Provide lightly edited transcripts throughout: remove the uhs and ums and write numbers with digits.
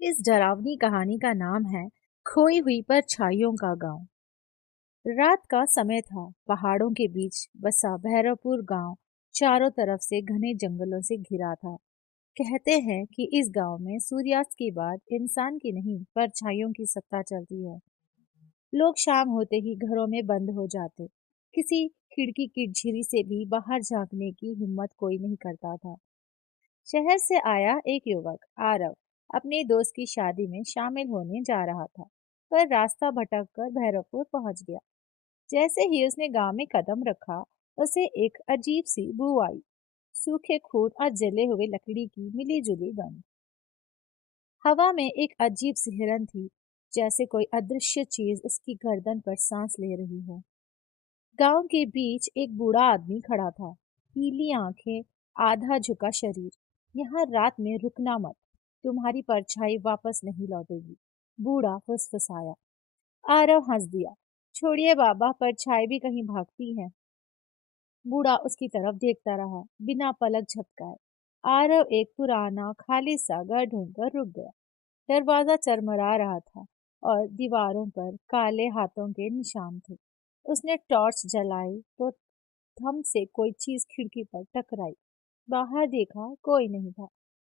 इस डरावनी कहानी का नाम है खोई हुई परछाइयों का गांव। रात का समय था। पहाड़ों के बीच बसा भैरवपुर गांव चारों तरफ से घने जंगलों से घिरा था। कहते हैं कि इस गांव में सूर्यास्त के बाद इंसान की नहीं परछाइयों की सत्ता चलती है। लोग शाम होते ही घरों में बंद हो जाते। किसी खिड़की की झिरी से भी बाहर झांकने की हिम्मत कोई नहीं करता था। शहर से आया एक युवक आरव अपने दोस्त की शादी में शामिल होने जा रहा था, पर रास्ता भटक कर भैरवपुर पहुंच गया। जैसे ही उसने गांव में कदम रखा, उसे एक अजीब सी बू आई। सूखे खून और जले हुए लकड़ी की मिली जुली गंध। हवा में एक अजीब सिहरन थी, जैसे कोई अदृश्य चीज उसकी गर्दन पर सांस ले रही हो। गांव के बीच एक बूढ़ा आदमी खड़ा था, पीली आंखें, आधा झुका शरीर। यहाँ रात में रुकना मत, तुम्हारी परछाई वापस नहीं लौटेगी, बूढ़ा फुसफुसाया। आरव हंस दिया। छोड़िए बाबा, परछाई भी कहीं भागती है। बूढ़ा उसकी तरफ देखता रहा, बिना पलक झपकाए। आरव एक पुराना खाली सा घर ढूंढकर रुक गया। दरवाजा चरमरा रहा था और दीवारों पर काले हाथों के निशान थे। उसने टॉर्च जलाई तो थम से कोई चीज खिड़की पर टकराई। बाहर देखा, कोई नहीं था,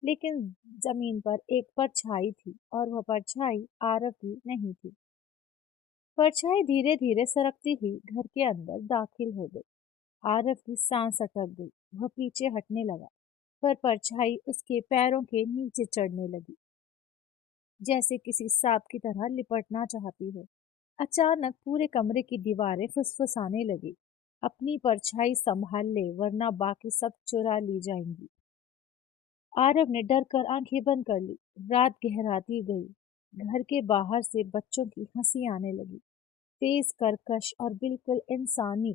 लेकिन जमीन पर एक परछाई थी, और वह परछाई आरव की नहीं थी। परछाई धीरे धीरे सरकती हुई घर के अंदर दाखिल हो गई। आरव की सांस अटक गई। वह पीछे हटने लगा, पर परछाई उसके पैरों के नीचे चढ़ने लगी, जैसे किसी सांप की तरह लिपटना चाहती हो। अचानक पूरे कमरे की दीवारें फुसफुसाने लगी। अपनी परछाई संभाल ले, वरना बाकी सब चुरा ली जाएंगी। आरव ने डर कर आंखें बंद कर ली। रात गहराती गई। घर के बाहर से बच्चों की हंसी आने लगी, तेज, कर्कश और बिल्कुल इंसानी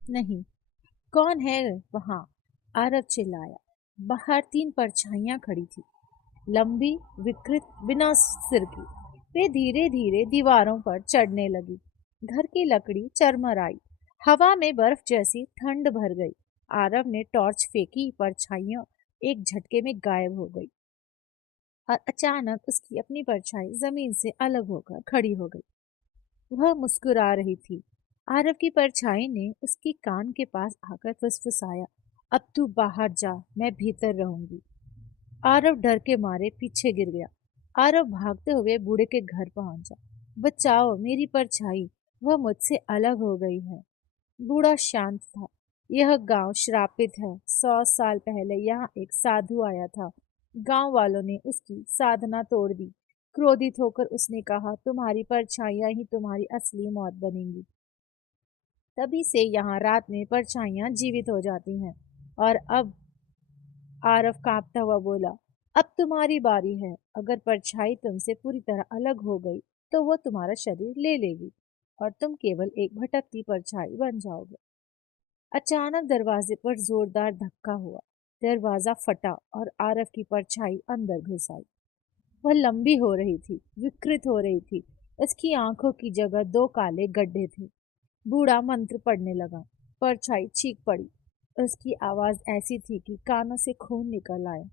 नहीं। कौन है वहां? आरव चिल्लाया। बाहर तीन परछाइयां खड़ी थी, लंबी, विकृत, बिना सिर की। वे धीरे धीरे दीवारों पर चढ़ने लगी। घर की लकड़ी चरमराई। हवा में बर्फ जैसी ठंड भर गई। आरव ने टॉर्च फेंकी, परछाइयां एक झटके में गायब हो गई, और अचानक उसकी अपनी परछाई जमीन से अलग होकर खड़ी हो गई। वह मुस्कुरा रही थी। आरव की परछाई ने उसके कान के पास आकर फुसफुसाया, अब तू बाहर जा, मैं भीतर रहूंगी। आरव डर के मारे पीछे गिर गया। आरव भागते हुए बूढ़े के घर पहुंचा। बचाओ, मेरी परछाई, वह मुझसे अलग हो गई है। बूढ़ा शांत था। यह गांव श्रापित है। 100 साल पहले यहाँ एक साधु आया था। गांव वालों ने उसकी साधना तोड़ दी। क्रोधित होकर उसने कहा, तुम्हारी परछाइयां ही तुम्हारी असली मौत बनेंगी। तभी से यहाँ रात में परछाइयां जीवित हो जाती हैं। और अब, आरव कांपता हुआ बोला, अब तुम्हारी बारी है। अगर परछाई तुमसे पूरी तरह अलग हो गई, तो वो तुम्हारा शरीर ले लेगी, और तुम केवल एक भटकती परछाई बन जाओगे। अचानक दरवाजे पर जोरदार धक्का हुआ। दरवाजा फटा और आरव की परछाई अंदर घुस आई। वह लंबी हो रही थी, विकृत हो रही थी। उसकी आंखों की जगह दो काले गड्ढे थे। बूढ़ा मंत्र पढ़ने लगा। परछाई चीख पड़ी। उसकी आवाज ऐसी थी कि कानों से खून निकल आया।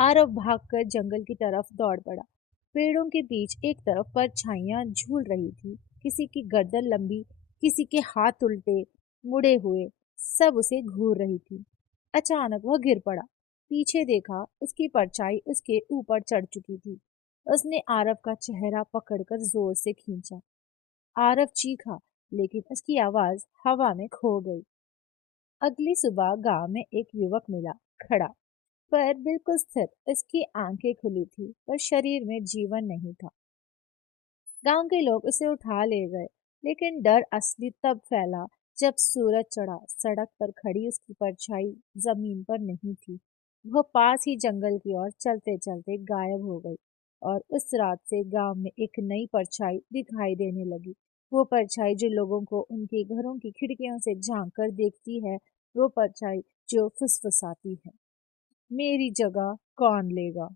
आरव भागकर जंगल की तरफ दौड़ पड़ा। पेड़ों के बीच एक तरफ परछाइयां झूल रही थी। किसी की गर्दन लंबी, किसी के हाथ उल्टे मुड़े हुए, सब उसे घूर रही थी। अचानक वह गिर पड़ा। पीछे देखा, उसकी परछाई उसके ऊपर चढ़ चुकी थी। उसने आरव का चेहरा पकड़कर जोर से खींचा। आरव चीखा, लेकिन उसकी आवाज हवा में खो गई। अगली सुबह गांव में एक युवक मिला, खड़ा, पर बिल्कुल स्थिर। उसकी आंखें खुली थी, पर शरीर में जीवन नहीं था। गांव के लोग उसे उठा ले गए, लेकिन डर असली तब फैला जब सूरज चढ़ा। सड़क पर खड़ी उसकी परछाई जमीन पर नहीं थी। वह पास ही जंगल की ओर चलते चलते गायब हो गई, और उस रात से गांव में एक नई परछाई दिखाई देने लगी। वो परछाई जो लोगों को उनके घरों की खिड़कियों से झांक कर देखती है, वो परछाई जो फुसफुसाती है, मेरी जगह कौन लेगा।